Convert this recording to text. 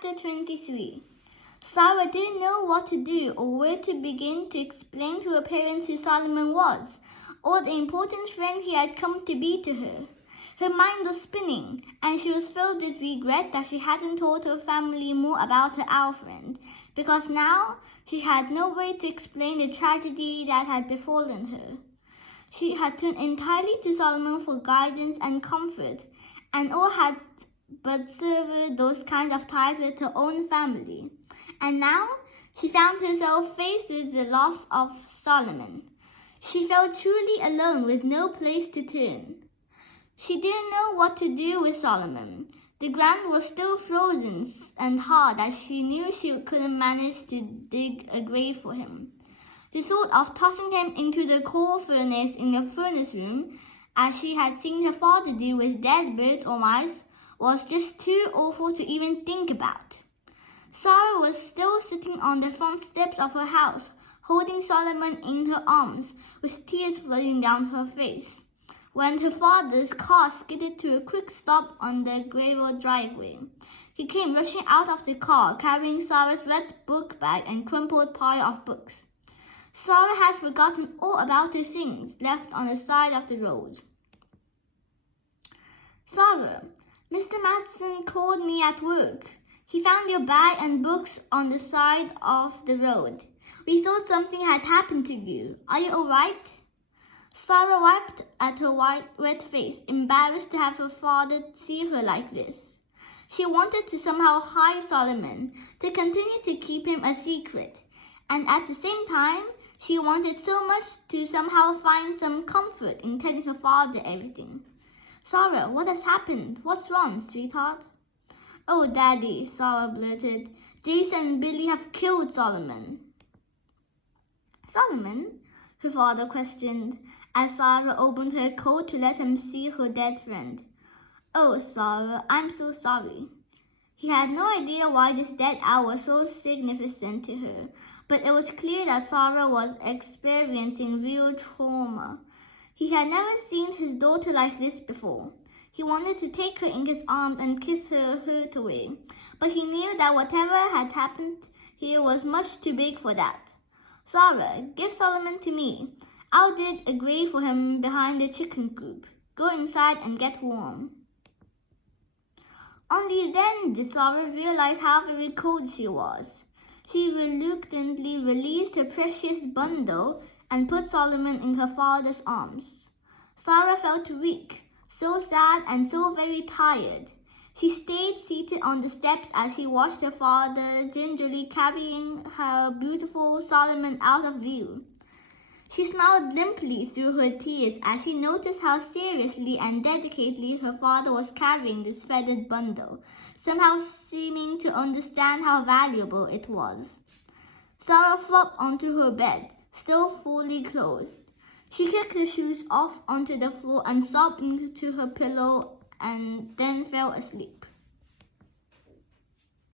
Chapter 23. Sara didn't know what to do or where to begin to explain to her parents who Solomon was, or the important friend he had come to be to her. Her mind was spinning, and she was filled with regret that she hadn't told her family more about her owl friend, because now she had no way to explain the tragedy that had befallen her. She had turned entirely to Solomon for guidance and comfort, and all had but severed those kinds of ties with her own family. And now she found herself faced with the loss of Solomon. She felt truly alone with no place to turn. She didn't know what to do with Solomon. The ground was still frozen and hard, as she knew she couldn't manage to dig a grave for him. The thought of tossing him into the coal furnace in the furnace room, as she had seen her father do with dead birds or mice, was just too awful to even think about. Sara was still sitting on the front steps of her house, holding Solomon in her arms, with tears flowing down her face, when her father's car skidded to a quick stop on the gravel driveway. He came rushing out of the car, carrying Sara's red book bag and crumpled pile of books. Sara had forgotten all about her things left on the side of the road. "Sara, Mr. Matson called me at work. He found your bag and books on the side of the road. We thought something had happened to you. Are you all right?" Sara wiped at her wet face, embarrassed to have her father see her like this. She wanted to somehow hide Solomon, to continue to keep him a secret, and at the same time, she wanted so much to somehow find some comfort in telling her father everything. "Sara, what has happened? What's wrong, sweetheart?" "Oh, Daddy," Sara blurted, "Jason and Billy have killed Solomon." "Solomon?" her father questioned, as Sara opened her coat to let him see her dead friend. "Oh, Sara, I'm so sorry." He had no idea why this dead owl was so significant to her, but it was clear that Sara was experiencing real trauma. He had never seen his daughter like this before. He wanted to take her in his arms and kiss her hurt away, but he knew that whatever had happened here was much too big for that. "Sara, give Solomon to me. I'll dig a grave for him behind the chicken coop. Go inside and get warm." Only then did Sara realize how very cold she was. She reluctantly released her precious bundle and put Solomon in her father's arms. Sara felt weak, so sad and so very tired. She stayed seated on the steps as she watched her father gingerly carrying her beautiful Solomon out of view. She smiled limply through her tears as she noticed how seriously and dedicatedly her father was carrying this feathered bundle, somehow seeming to understand how valuable it was. Sara flopped onto her bed, still fully clothed. She kicked her shoes off onto the floor and sobbed into her pillow and then fell asleep.